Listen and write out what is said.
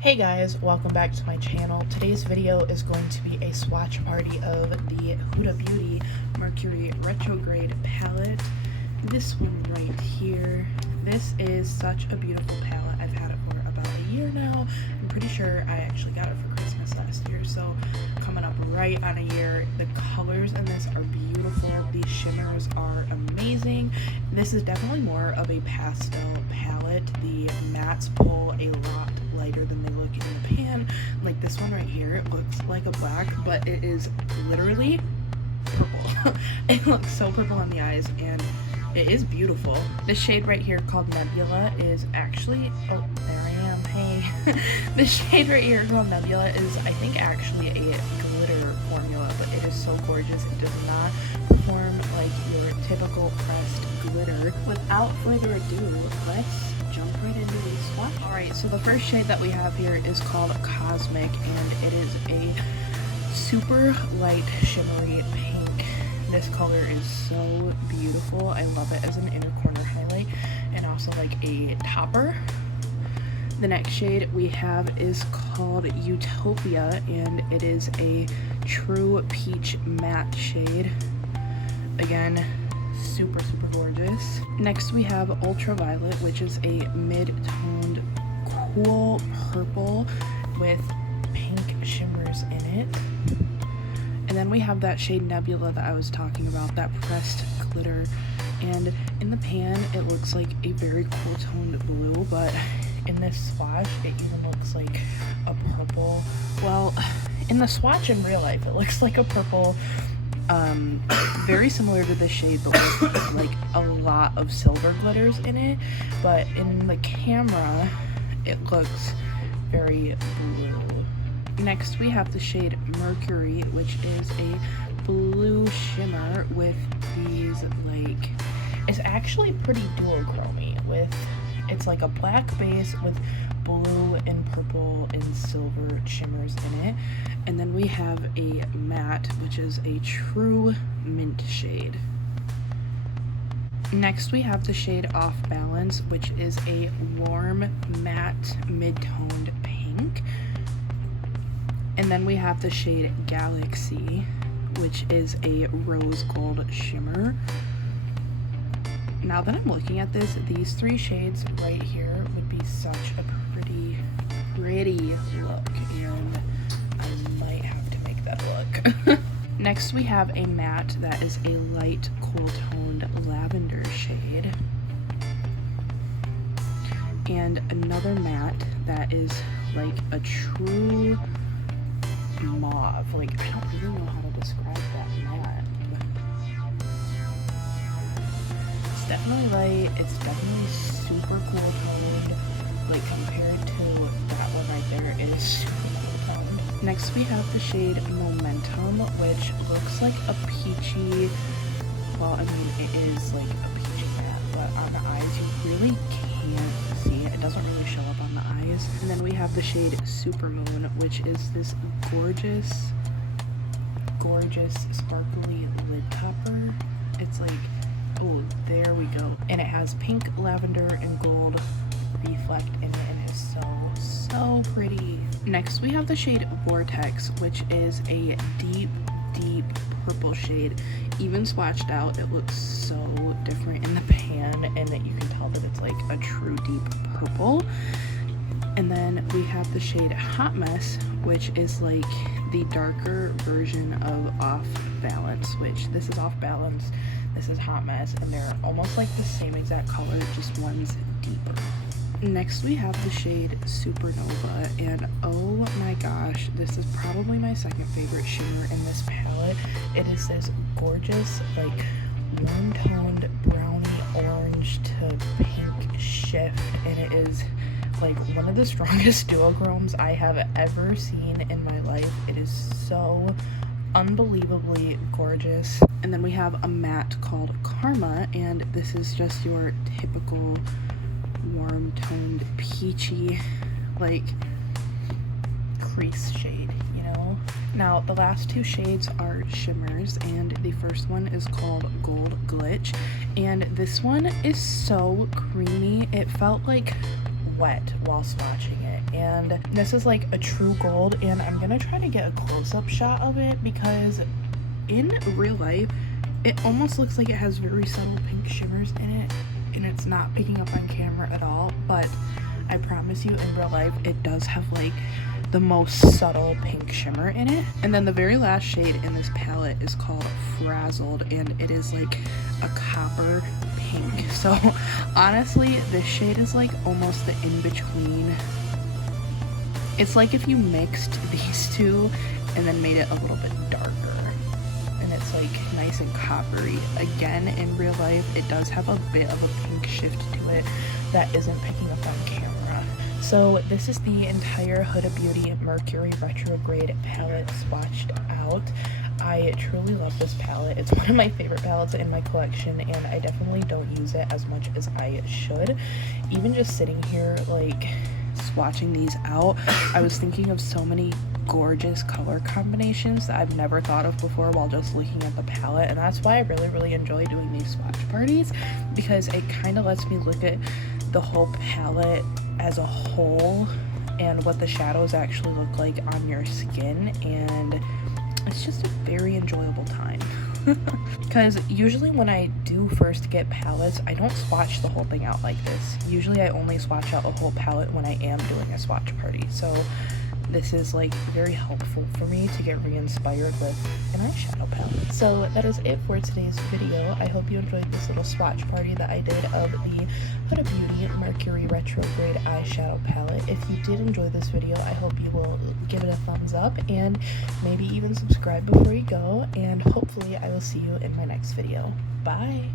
Hey guys, welcome back to my channel. Today's video is going to be a swatch party of the Huda Beauty Mercury Retrograde palette. This one right here. This is such a beautiful palette. I've had it for about a year now. I'm pretty sure I actually got it for Christmas last year, so coming up right on a year. The colors in this are beautiful. These shimmers are amazing. This is definitely more of a pastel palette. The mattes pull a lot lighter than they look in the pan. Like this one right here, it looks like a black, but it is literally purple. It looks so purple on the eyes, and it is beautiful. This shade right here called Nebula is actually, oh, there I am, hey. This shade right here called Nebula is, I think, actually a glitter formula, but it is so gorgeous. It does not perform like your typical pressed glitter. Without further ado, let's jump right into the swatch. Alright, so the first shade that we have here is called Cosmic, and it is a super light shimmery pink. This color is so beautiful. I love it as an inner corner highlight and also like a topper. The next shade we have is called Utopia, and it is a true peach matte shade. Again, super gorgeous. Next we have Ultraviolet, which is a mid-toned cool purple with pink shimmers in it. And then we have that shade Nebula that I was talking about, that pressed glitter. And in the pan, it looks like a very cool toned blue, but in this swatch, it even looks like a purple. Well, in the swatch in real life, it looks like a purple, very similar to this shade, but with like a lot of silver glitters in it. But in the camera, it looks very blue. Next we have the shade Mercury, which is a blue shimmer with these, like, it's actually pretty dual chromy with, it's like a black base with blue and purple and silver shimmers in it. And then we have a matte, which is a true mint shade. Next we have the shade Off Balance, which is a warm matte mid-toned pink. And then we have the shade Galaxy, which is a rose gold shimmer. Now that I'm looking at this, these three shades right here would be such a pretty look, and I might have to make that look. Next we have a matte that is a light cool toned lavender shade. And another matte that is like a true mauve. Like, I don't really know how to describe that matte. It's definitely light. It's definitely super cool toned. Like, compared to that one right there, it is super cool toned. Next we have the shade Momentum, which looks like a peachy, well, I mean, it is like a peachy matte, but on the eyes you really can't see it. It doesn't really show up on the eyes. And then we have the shade Supermoon, which is this gorgeous sparkly lid topper. It's like, oh, there we go. And it has pink, lavender, and gold reflect in it, and it's so pretty. Next we have the shade Vortex, which is a deep purple shade. Even swatched out, it looks so different in the pan, and that you can tell that it's like a true deep purple. And then we have the shade Hot Mess, which is like the darker version of Off Balance, which this is Off Balance, this is Hot Mess, and they're almost like the same exact color, just one's deeper. Next we have the shade Supernova, and oh my gosh, this is probably my second favorite shimmer in this palette. It is this gorgeous, like, warm toned brownie orange to pink shift, and it is like one of the strongest duochromes I have ever seen in my life. It is so unbelievably gorgeous. And then we have a matte called Karma, and this is just your typical warm toned peachy, like, crease shade, you know? Now the last two shades are shimmers, and the first one is called Gold Glitch, and this one is so creamy. It felt like wet while swatching it. and this is like a true gold, and I'm gonna try to get a close-up shot of it because in real life it almost looks like it has very subtle pink shimmers in it, and it's not picking up on camera at all, but I promise you in real life it does have like the most subtle pink shimmer in it. And then the very last shade in this palette is called Frazzled, and it is like a copper pink. So honestly, this shade is like almost the in-between. It's like if you mixed these two and then made it a little bit darker, and it's like nice and coppery. Again, in real life it does have a bit of a pink shift to it that isn't picking up on camera. So this is the entire Huda Beauty Mercury Retrograde palette swatched out. I truly love this palette. It's one of my favorite palettes in my collection, and I definitely don't use it as much as I should. Even just sitting here like swatching these out, I was thinking of so many gorgeous color combinations that I've never thought of before while just looking at the palette, and that's why I really enjoy doing these swatch parties, because it kind of lets me look at the whole palette as a whole and what the shadows actually look like on your skin, and it's just a very enjoyable time. Because usually when I do first get palettes, I don't swatch the whole thing out like this. Usually I only swatch out a whole palette when I am doing a swatch party, so this is like very helpful for me to get re-inspired with an eyeshadow palette. So that is it for today's video. I hope you enjoyed this little swatch party that I did of the Huda Beauty Mercury Retrograde eyeshadow palette. If you did enjoy this video, I hope you will give it a thumbs up and maybe even subscribe before you go, and hopefully I will see you in my next video. Bye!